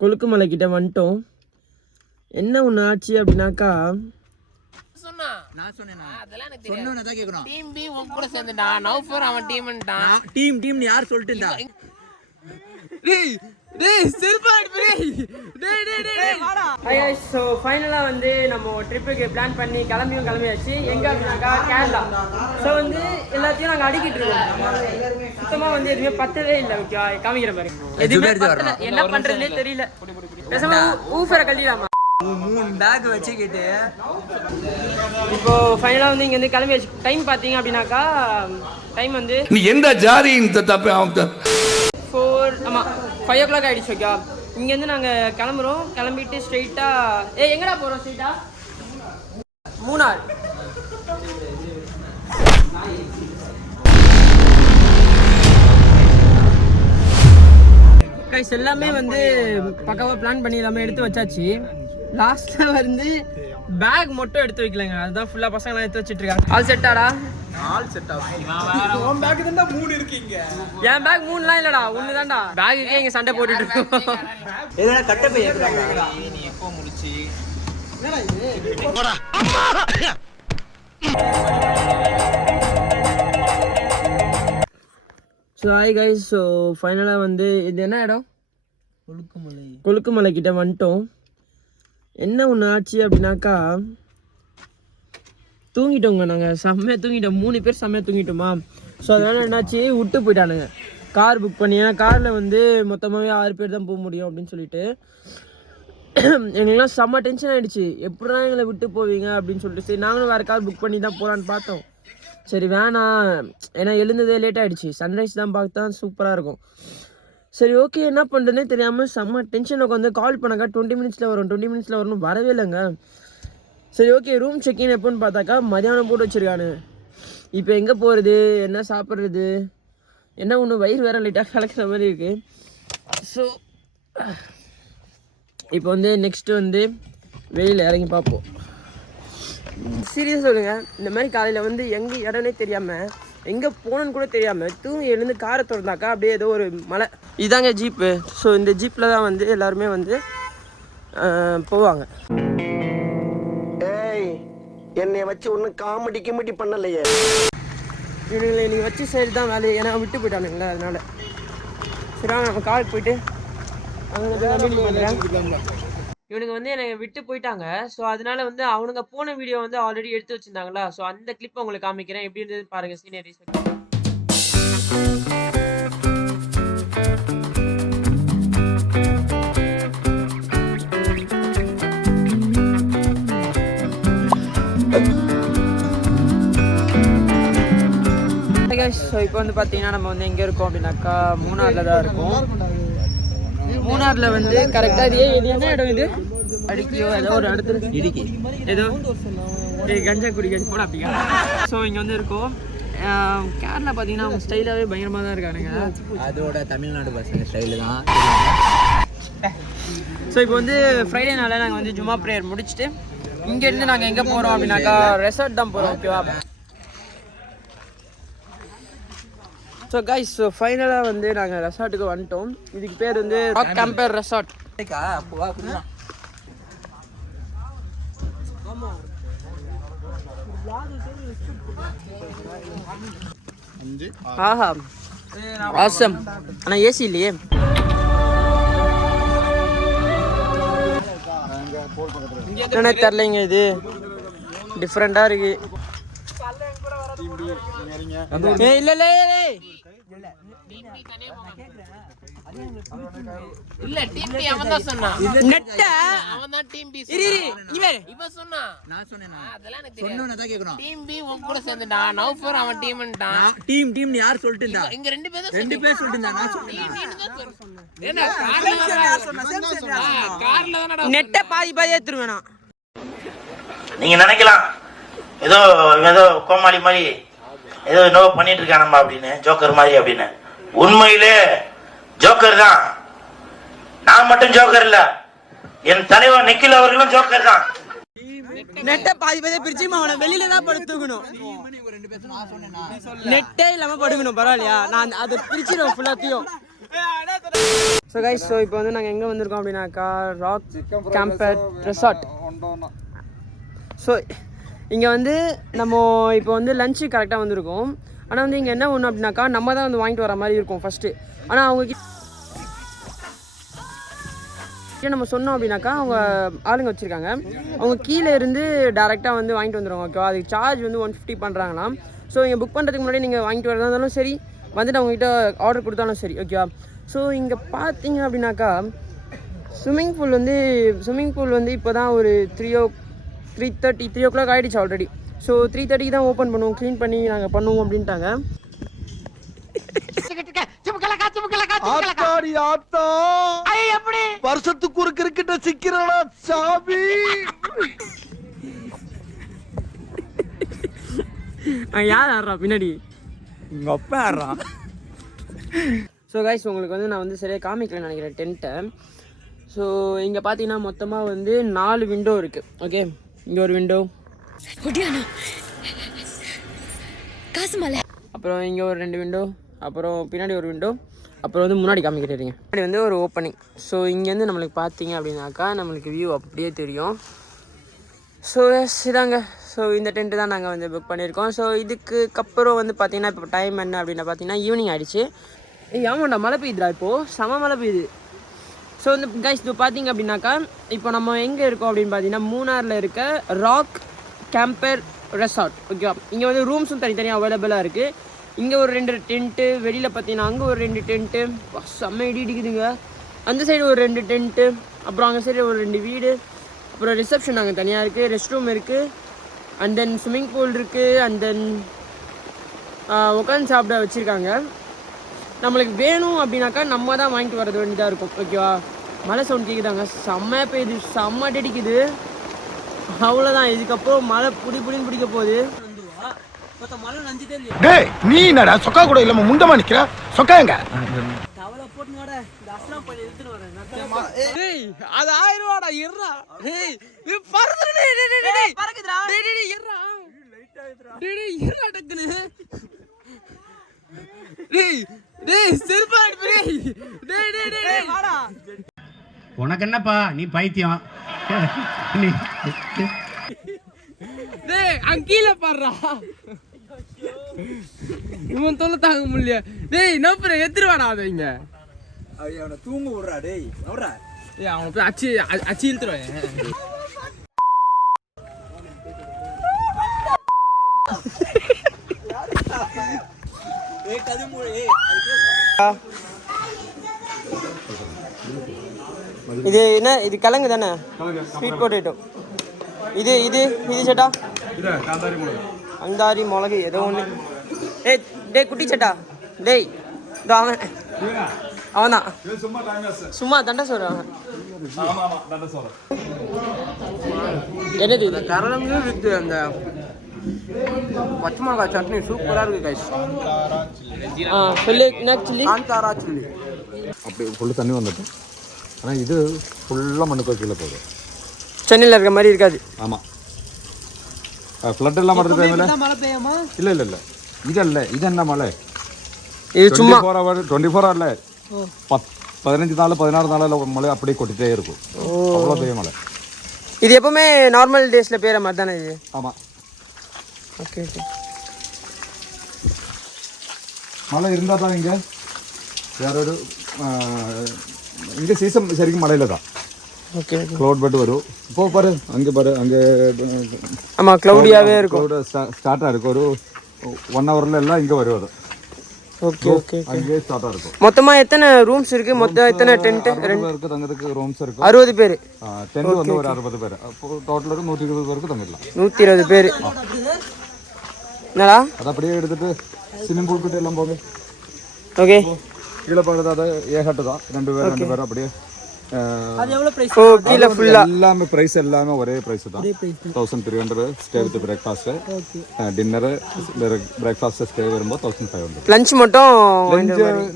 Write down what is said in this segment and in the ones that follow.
கொழுக்குமலை கிட்ட வந்துட்டோம். என்ன ஒன்று ஆச்சு அப்படின்னாக்கா டீம் யார் சொல்லிட்டு ஸோ ஃபைனலாக வந்து நம்ம ட்ரிப்புக்கு பிளான் பண்ணி கிளம்பியாச்சு. எங்கே அப்படின்னாக்கா கேரளா. ஸோ வந்து எல்லாத்தையும் நாங்கள் அடிக்கிட்டு இருக்கோம். சுத்தமாக வந்து எதுவுமே பத்தவே இல்லை. காமிக்கிற மாதிரி எதுவுமே என்ன பண்ணுறதுனே தெரியல. ஊஃபரை கழிலாமா 3 பேக் வச்சுக்கிட்டு இப்போ ஃபைனலாக வந்து இங்கேருந்து கிளம்பியாச்சு. டைம் பார்த்தீங்க அப்படின்னாக்கா டைம் வந்து நீ எந்த ஜாதின்னு தப்பு 5 o'clock ஆகிடுச்சு. ஓகே, இங்கேருந்து நாங்கள் கிளம்புறோம். கிளம்பிட்டு ஸ்ட்ரெயிட்டாக எங்கடா போகிறோம்? ஸ்ட்ரெயிட்டாக மூணார். கைஸ் எல்லாமே வந்து பக்காவாக பிளான் பண்ணி எல்லாமே எடுத்து வச்சாச்சு. லாஸ்ட்டில் வந்து பேக் மட்டும் எடுத்து வைக்கலங்க. அதுதான் ஃபுல்லாக பசங்களாம் எடுத்து வச்சுட்டு இருக்காங்க. ஆல் செட்டாடா? ஆல் செட் உன் பேக் தான்டா 3 இருக்கீங்க. என் பேக் 3லாம் இல்லடா, 1 தான்டா. பேக்குக்கே இங்க சண்டை போட்டுட்டு இருக்கோம். ஏதா கட்ட பை ஏக்குறாங்க. நீ எப்போ முடிச்சி என்னடா இது போடா. So hi guys. ஸோ ஃபைனலாக வந்து இது என்ன இடம்? கொழுக்குமலை கிட்ட வந்துட்டோம். என்ன ஒன்று ஆச்சு அப்படின்னாக்கா தூங்கிட்டோங்க. நாங்கள் செம்மையாக தூங்கிட்டோம். 3 பேர் செம்மையாக தூங்கிட்டோமா. ஸோ அதனால் என்னாச்சு, விட்டு போயிட்டானுங்க. கார் புக் பண்ணி, ஏன்னா காரில் வந்து மொத்தமாகவே 6 பேர் தான் போக முடியும் அப்படின்னு சொல்லிட்டு எங்களுக்குலாம் செம்ம டென்ஷன் ஆகிடுச்சு. எப்படிதான் எங்களை விட்டு போவீங்க அப்படின்னு சொல்லிட்டு சரி நாங்களும் வேறு கார் புக் பண்ணி தான் போகலான்னு பார்த்தோம். சரி வேணாம், ஏன்னா எழுந்ததே லேட் ஆகிடுச்சு. சன்ரைஸ் தான் பார்த்தா சூப்பராக இருக்கும். சரி ஓகே, என்ன பண்ணுறதுனே தெரியாமல் செம்ம டென்ஷன் உட்காந்து கால் பண்ணாக்கா 20 மினிட்ஸில் வரும். வரவே இல்லைங்க. சரி ஓகே, ரூம் செக்இன் எப்போன்னு பார்த்தாக்கா மதியானம் போட்டு வச்சுருக்கானு. இப்போ எங்கே போகிறது, என்ன சாப்பிட்றது, என்ன ஒன்று வயிறு வேறு லைட்டாக கலக்கிற மாதிரி இருக்குது. ஸோ இப்போ வந்து நெக்ஸ்ட்டு வந்து வெளியில் இறங்கி பார்ப்போம். சீரியஸாக சொல்லுங்கள், இந்த மாதிரி காலையில் வந்து எங்கே இடம்னே தெரியாமல் எங்கே போகணுன்னு கூட தெரியாமல் தூங்கி எழுந்து காரை திறந்தாக்கா அப்படியே ஏதோ ஒரு மலை. இதாங்க ஜீப்பு. ஸோ இந்த ஜீப்பில் தான் வந்து எல்லாருமே வந்து போவாங்க. ஏய், என்னை வச்சு ஒன்றும் காமெடி பண்ணலையே. இவனுங்களை நீ வச்சு சைடு தான் வேலையை, ஏன்னா விட்டு போயிட்டானுங்களே அதனால. சரி நம்ம காருக்கு போயிட்டு இவனுங்க வந்து என்னை விட்டு போயிட்டாங்க. ஸோ அதனால வந்து அவனுங்க போன வீடியோ வந்து ஆல்ரெடி எடுத்து வச்சிருந்தாங்களா. ஸோ அந்த கிளிப்பை உங்களுக்கு காமிக்கிறேன், எப்படி இருந்தது பாருங்க சீனரிஸ். ஸோ இப்போ வந்து பார்த்தீங்கன்னா நம்ம வந்து எங்கே இருக்கோம் அப்படின்னாக்கா மூணாரில் தான் இருக்கோம். மூணாரில் வந்து கரெக்டாக இது என்ன இடம் இது? அடிக்கியோ ஏதோ ஒரு இடத்துல இடிக்கி ஏதோ கஞ்சா குடிக்க போட அப்படிங்க. ஸோ இங்கே வந்து இருக்கோம். கேரளா பார்த்தீங்கன்னா அவங்க ஸ்டைலாகவே பயங்கரமாக தான் இருக்கானுங்க. அதோட தமிழ்நாடு பசங்க ஸ்டைலு தான். ஸோ இப்போ வந்து ஃப்ரைடேனால நாங்கள் வந்து ஜும்மா ப்ரேயர் முடிச்சுட்டு இங்கேருந்து நாங்கள் எங்கே போகிறோம் அப்படின்னாக்கா ரெசார்ட் தான் போகிறோம். ஓகேவா? ஸோ கைஸ், ஸோ ஃபைனலாக வந்து நாங்கள் ரெசார்ட்டுக்கு வந்துட்டோம். இதுக்கு பேர் வந்து ராக் கேம்பர் ரெசார்ட். ஆஹா ஆசம். ஆனால் ஏசி இல்லையே. என்னன்னு தெரிலங்க, இது டிஃப்ரெண்டாக இருக்கு. இல்ல இல்ல இல்ல டீம் பி அவன் தான் சொன்னான். நெட்ட அவன் தான் டீம் பி இவன் சொன்னான். நான் சொன்னேனா? அதெல்லாம் எனக்கு தெரியாது. சொன்னேனா தான் கேக்குறோம். டீம் பி உன் கூட சேர்ந்துடா. நௌஃபர் அவன் டீம்ன்றான். டீம் நீ யார் சொல்லிட்டு இருந்தா? இங்க ரெண்டு பேர் சொல்லிட்டு இருந்தா. நான் சொன்னேன். என்ன கார்ல தானடா. நெட்ட பாதி ஏத்துறவேனா? நீங்க நினைக்கலாம் ஏதோ கோமாளி மாதிரி ஏதோ என்னவோ பண்ணிட்டு இருக்கானம்மா அப்படின்னு, ஜோக்கர் மாதிரி அப்படின்னு. உண்மையிலே ஜோக்கர் தான். நான் மட்டும் ஜோக்கர் இல்ல, என் தலைவர் நிக்கில் அவர்களும் ஜோக்கர் தான். நெட்ட பாதி பிரிச்சு அவனை வெளியில தான் படுத்துக்கணும். நெட்டே இல்லாம படுக்கணும். பரவாயில்லையா? நான் அதை பிரிச்சிடும் ஃபுல்லாத்தையும். ஸோ கைஸ் ஸோ இப்போ வந்து நாங்கள் எங்கே வந்திருக்கோம் அப்படின்னாக்கா ராக் கேம்பர் ரெசார்ட். ஸோ இங்கே வந்து நம்ம இப்போ வந்து லஞ்சு கரெக்டாக வந்திருக்கோம். ஆனால் வந்து இங்கே என்ன ஒன்று அப்படின்னாக்கா நம்ம தான் வந்து வாங்கிட்டு வர மாதிரி இருக்கும் ஃபஸ்ட்டு. ஆனால் அவங்க நம்ம சொன்னோம் அப்படின்னாக்கா அவங்க ஆளுங்க வச்சுருக்காங்க, அவங்க கீழே இருந்து டேரெக்டாக வந்து வாங்கிட்டு வந்துடுவாங்க. ஓகேவா, அதுக்கு சார்ஜ் வந்து 150 பண்ணுறாங்களாம். ஸோ இங்கே புக் பண்ணுறதுக்கு முன்னாடி நீங்கள் வாங்கிட்டு வரதா இருந்தாலும் சரி, வந்துட்டு அவங்ககிட்ட ஆர்டர் கொடுத்தாலும் சரி. ஓகேவா, ஸோ இங்கே பார்த்தீங்க அப்படின்னாக்கா ஸ்விம்மிங் பூல் வந்து இப்போ தான் ஒரு 3 o'clock ஆகிடுச்சு ஆல்ரெடி. ஸோ 3:30 தான் ஓப்பன் பண்ணுவோம், க்ளீன் பண்ணி நாங்கள் பண்ணுவோம் அப்படின்ட்டாங்க. வருஷத்துக்கு ஒரு கிரிக்கெட்ட சிக்கிறடா சாமி. யார் ஆடுறா பின்னாடி? உங்க அப்பா ஆடுறா. ஸோ கைஸ் உங்களுக்கு வந்து நான் வந்து சரியாக காமிக்கலன்னு நினைக்கிறேன் டென்ட்டை. ஸோ இங்கே பார்த்தீங்கன்னா மொத்தமாக வந்து 4 விண்டோ இருக்குது. ஓகே, இங்கே ஒரு விண்டோ, அப்புறம் இங்கே ஒரு 2 விண்டோ, அப்புறம் பின்னாடி ஒரு விண்டோ, அப்புறம் வந்து முன்னாடி காமிக்கிட்டேங்க. முன்னாடி வந்து ஒரு ஓப்பனிங். ஸோ இங்கேருந்து நம்மளுக்கு பார்த்தீங்க அப்படின்னாக்கா நம்மளுக்கு வியூ அப்படியே தெரியும். ஸோ எஸ் இதாங்க. ஸோ இந்த டென்ட்டு தான் நாங்கள் வந்து புக் பண்ணியிருக்கோம். ஸோ இதுக்கப்புறம் வந்து பார்த்தீங்கன்னா இப்போ டைம் என்ன அப்படின்னா பார்த்தீங்கன்னா ஈவினிங் ஆகிடுச்சு. ஆமாண்டா மழை பெய்யுதுடா, இப்போது செம மழை பெய்யுது. ஸோ வந்து கைஸ் இப்போ பார்த்தீங்க அப்படின்னாக்கா இப்போ நம்ம எங்கே இருக்கோம் அப்படின்னு பார்த்தீங்கன்னா மூணாரில் இருக்க ராக் கேம்பர் ரெசார்ட். ஓகேவா, இங்கே வந்து ரூம்ஸும் தனித்தனியாக அவைலபிளாக இருக்குது. இங்கே ஒரு 2 டென்ட்டு, வெளியில் பார்த்தீங்கன்னா அங்கே ஒரு 2 டென்ட்டு, செம்ம இடி இடிக்குதுங்க. அந்த சைடு ஒரு 2 டென்ட்டு, அப்புறம் அங்கே சைடு ஒரு 2 வீடு, அப்புறம் ரிசப்ஷன் அங்கே தனியாக இருக்குது, ரெஸ்ட் ரூம் இருக்குது, அண்ட் தென் ஸ்விம்மிங் பூல் இருக்குது, அண்ட் தென் உட்காந்து சாப்பிட வச்சுருக்காங்க. நம்மளுக்கு வேணும் அப்படின்னாக்கா நம்ம தான் வாங்கிட்டு வரது வேண்டியதாக இருக்கும். ஓகேவா, மழை சவுண்ட் கேட்குதாங்க, செம்ம பெய்யுது, செம்ம அடிக்குது. அவ்வளோதான், இதுக்கப்புறம் மழை புடின்னு பிடிக்க போகுது. டேய் நீ என்னடா சொக்கா கூட இல்லாம முண்டமா நிக்கிற? சொக்கா எங்க? தவளை போட்டு வாடா, இந்த அஸ்லாம் போய் எடுத்துட்டு வரேன். டேய் அது 1000 ரூபாடா, இருடா. டேய் இது பறக்குதுடா. டேய் பறக்குதுடா. டேய் இருடா. லைட் ஆயிடுடா. டேய் இருடா டக்குனு. டேய் செல்பா எடுத்து டேய் வாடா. உனக்கு என்னப்பா, நீ பைத்தியம். டேய் அங்கீல பாறா. இவன் தொல்லை தாங்க முடியல. டேய் நோப்புற எத்திரவாடா அதங்க. அவனை தூங்க விடுறா. டேய் அவரா, ஏய் அவன் போய் அச்சி இழுத்துறேன். ஏய் கதுமூளே. இது என்ன, இது கிழங்கு தானே? Sweet potato. இது சட்டா அந்தாரி மிளகு ஏதோ ஒன்று. ஏய் டேய் குட்டி சட்டா, டேய் இதோ அவன் தான் சும்மா தண்டை சொல்கிறாங்க. என்னது இது? கரளங்கு வித்து அந்த பச்சை மிளகாய் சட்னி சூப்பராக இருக்குது கைஸ். சொல்லு என்ன சில்லி? காந்தாரா சில்லி. அப்படி ஃபுல்லு தண்ணி வந்துட்டு, ஆனால் இது ஃபுல்லாக மண்ணுக்கு கீழே போகுது. சென்னையில் இருக்க மாதிரி இருக்காது. ஆமாம், ஃப்ளட் எல்லாம் வருது டைமில். மழை பெய்யாமா? இல்லை இதல்ல, இது என்ன மழை? இது சும்மா 24 ஹவர்ல 15 நாள் 16 நாள் மழை அப்படியே கொட்டிகிட்டே இருக்கும். அவ்வளோ பெரிய மழை. இது எப்பவுமே நார்மல் டேஸில் பெய்கிற மாதிரி தானே இது? ஆமாம். ஓகே மழை இருந்தால் தான் இங்கே வேறொரு இங்கே சீசன் சரிக்கும் மழையில் தான். ஓகே க்ளவுட் பெட் வரும். இப்போ பாரு அங்கே ஆமாம் க்ளவுடியாகவே இருக்கும். ஸ்டார்ட்டாக இருக்கும். ஒரு 1 ஹவரில் எல்லாம் இங்கே வரும். அது ஓகே அங்கேயே ஸ்டார்ட்டாக இருக்கும். மொத்தமாக எத்தனை ரூம்ஸ் இருக்கு? மொத்தம் எத்தனை டென்ட்? 2 இருக்குது தங்கிறதுக்கு ரூம்ஸ் இருக்கும். 60 பேர். டென்ட் வந்து ஒரு 60 பேர். அப்போ டோட்டல் ஒரு 120 பேருக்கு தங்கிடலாம். 120 பேர். என்னடா அது அப்படியே எடுத்துட்டு ஸ்விம்மிங் பூல் கிட்ட எல்லாம் போங்க. ஓகே கீழே பார்க்குறது அது ஏகட்டு தான். 2 பேர் அப்படியே. அது எவ்வளவு பிரைஸ்? ஓ கீழ ஃபுல்லா எல்லாமே பிரைஸ் எல்லாமே ஒரே பிரைஸ் தான். 1300 stay with breakfast. Dinner breakfast stay வரும்போது 1500. லஞ்ச் மட்டும்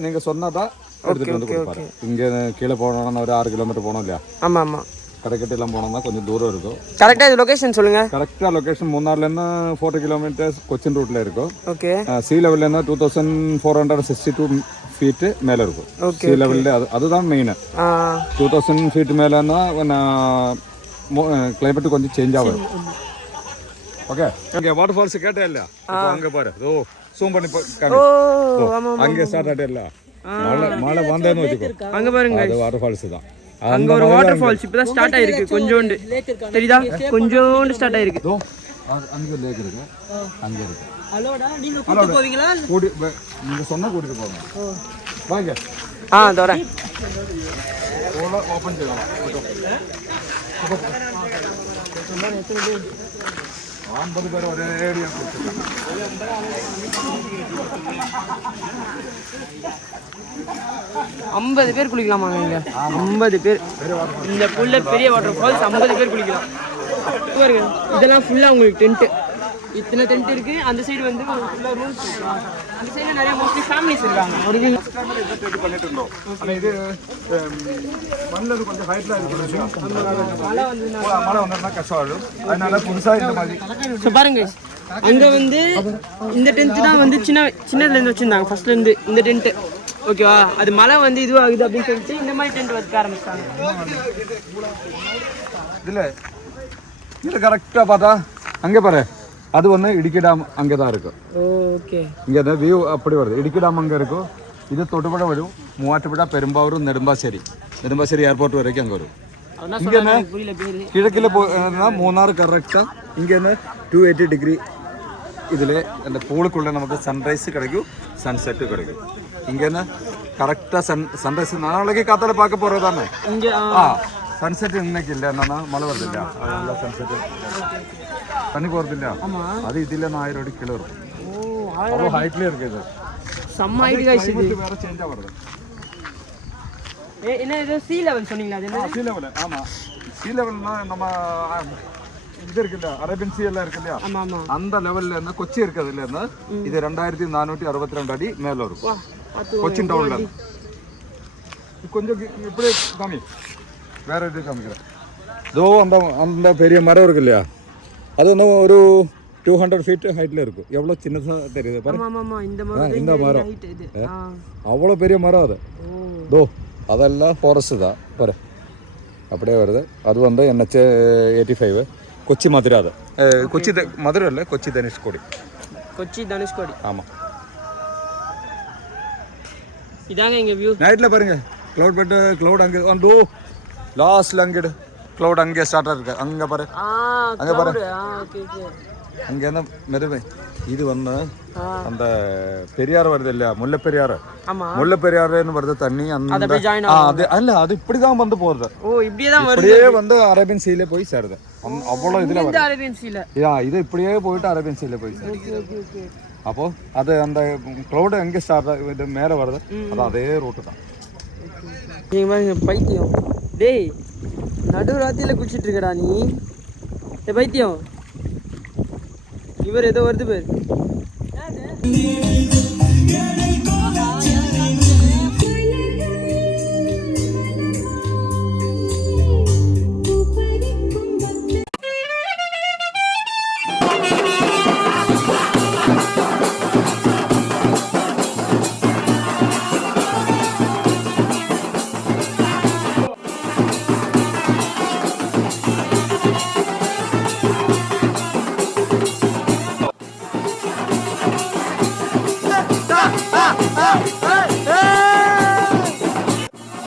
நீங்க சொன்னாதான் எடுத்துட்டு வந்து கொடுப்பாரு. இங்க கீழே போனோம்னா ஒரு 6 கிலோமீட்டர் போனோம் இல்லையா? ஆமா ஆமா. கடைக்கட்டிலாம் போனோம்னா கொஞ்சம் தூரம் இருக்கும். கரெக்டாக இது லொகேஷன் சொல்லுங்கள். கரெக்டாக லொக்கேஷன் மூணார்லேருந்து 40 கிலோமீட்டர்ஸ் கொச்சின் ரூட்டில் இருக்கும். ஓகே. சீ லெவல்லேருந்து 2462 ஃபீட்டு மேலே இருக்கும். சீ லெவலில் அதுதான் மெயின். 2000 ஃபீட் மேலேன்னா கிளைமேட் கொஞ்சம் சேஞ்ச் ஆகும். ஓகே. இங்கே வாட்டர் ஃபால்ஸ் கேட்டே இல்லையா? அங்கே பாரு. ஓ ஜூம் பண்ணி அங்கே ஸ்டார்ட் ஆகிட்டே இல்லை. மழை வந்தேன்னு வச்சுக்கோ. அங்கே பாருங்க, அது வாட்டர் ஃபால்ஸ் தான். அங்க ஒரு வாட்டர் ஃபால்ஸ் இப்பதான் ஸ்டார்ட் ஆயிருக்கு. கொஞ்சோண்டு தெரியுதா? கொஞ்சோண்டு ஸ்டார்ட் ஆயிருக்கு. அங்க லேக் இருக்கு, அங்க இருக்கு. அலோடா நீங்க கூட்டி போவீங்களா? நீங்க சொன்னா கூட்டிட்டு போங்க. வாங்க. தோற ஓபன் செய்யலாம். 50 பேர் ஒரே ஏரியா கொடுத்துருக்காங்க. 50 பேர் குளிக்கலாமாங்க இங்க? 50 பேர். இந்த புல்ல பெரிய வாட்டர் ஃபால்ஸ் 50 பேர் குளிக்கலாம். பாருங்க, இதெல்லாம் ஃபுல்லா உங்களுக்கு டென்ட். இத்தனை டென்ட் இருக்கு. அந்த சைடு வந்து ஃபுல்லா ரூம்ஸ் இருக்கு. அந்த சைடுல நிறைய மோஸ்ட்லி ஃபேமிலிஸ் இருக்காங்க. ஒரு பண்ணிட்டு இருந்தோம். ஆனா இது மண்ணில் கொஞ்சம் ஹைட்ல இருக்கு. மழை வந்தா கஷ்டம் ஆகும். அதனால புதுசா இந்த மாதிரி பாருங்க, அங்க வந்து இந்த டென்ட் தான் வந்து சின்னதுல இருந்து வச்சிருந்தாங்க. ஃபர்ஸ்ட்ல இருந்து இந்த டென்ட். ஓகேவா? அது மழை வந்து இதுவாகுது அப்படின்னு சொல்லிட்டு இந்த மாதிரி டென்ட் வைக்க ஆரம்பிச்சிட்டாங்க. இதுல கரெக்டா பார்த்தா அங்கே பாரு, அது வந்து இடுக்கி டேம் அங்கே தான் இருக்கும். ஓகே. இங்கே வியூ அப்படி வருது. இடுக்கி டேம் அங்கே இருக்கும். இது தொட்டுப்பட வரும். மூவாറ്റുപുഴ, പെരുമ്പാവൂർ, നെടുമ്പാശ്ശേരി ஏர்போர்ட் வரைக்கும் அங்கே வரும். இங்கே என்ன கிழக்கில் போனா மூணார் கரெக்டாக இங்கே என்ன 280 டிகிரி. இதில் அந்த பூளுக்குள்ள நமக்கு சன்ரைஸ் கிடைக்கும், சன்செட்டு கிடைக்கும். இங்கே என்ன கரெக்டாக சன்ரைஸ் நாளைக்கு காத்தால பார்க்க போகிறது தானே. சன்செட் இன்னைக்கு இல்லை, என்னன்னா மழை வருதில்ல, அதனால சன்செட் தண்ணி போகிறதில்ல. அது இதில் 1000 அடி கீழே இருக்கும். அவ்வளோ ஹைட்லேயே இருக்குது. இது செம்ம ஹைட் गाइस. இது வேற சேஞ்ச் ஆகுது. என்ன இது சீ லெவல் சொன்னீங்களா? அது என்ன சீ லெவல்? ஆமா, சீ லெவல்னா நம்ம இது இருக்குல்ல, அரேபியன் சீ எல்லாம் இருக்கு இல்லையா, அந்த லெவல்ல இருந்து கொச்சி இருக்கிறதுல இருந்து இது 2462 அடி மேல வரும். கொச்சின் டவுன்ல கொஞ்சம் இப்படி காமி, வேற இது காமிக்கிறேன். இதோ அந்த பெரிய மரம் இருக்கு இல்லையா, அது வந்து ஒரு 200 ஃபீட் ஹைட்ல இருக்கும். எவ்வளோ சின்னதா தெரியுது பாருங்க. இந்த மரம் அவ்வளோ பெரிய மரம். அது தோ அதெல்லாம் ஃபாரஸ்ட் தான் பாரு, அப்படியே வருது. அது வந்து NH 85 கொச்சி மதுரை. அது கொச்சி மதுரை இல்லை, கொச்சி தனுஷ்கோடி. ஆமாம், இதாங்க எங்க வியூ. நைட்ல பாருங்க, க்ளவுட் பட் க்ளவுட் அங்கே வந்து லாஸ்ட்ல அங்கே க்ளவுட் அங்கே ஸ்டார்ட் இருக்கு. அங்கே பாரு, அங்கே பாரு, அங்கே என்ன மெதுவே. இது வந்து அந்த பெரியார் வருது இல்லையா, முல்லைப்பெரியாறு. முல்லைப்பெரியாறுன்னு வருது தண்ணி. அந்த அது அல்ல, அது இப்படிதான் வந்து போறது. இப்படியே வந்து அரேபியன் சீல போய் சேருது. அவ்வளோ இதுல இது இப்படியே போயிட்டு அரேபியன் சீல போய் சேருது. அப்போ அது அந்த க்ளவுட் எங்கே ஸ்டார்ட் இது மேலே வருது, அது அதே ரூட்டு தான். பைத்தியம் டேய், நடு ராத்திரில குளிச்சிட்டு இருக்கடா நீ. பைத்தியம், இவர் ஏதோ வருது பேர்.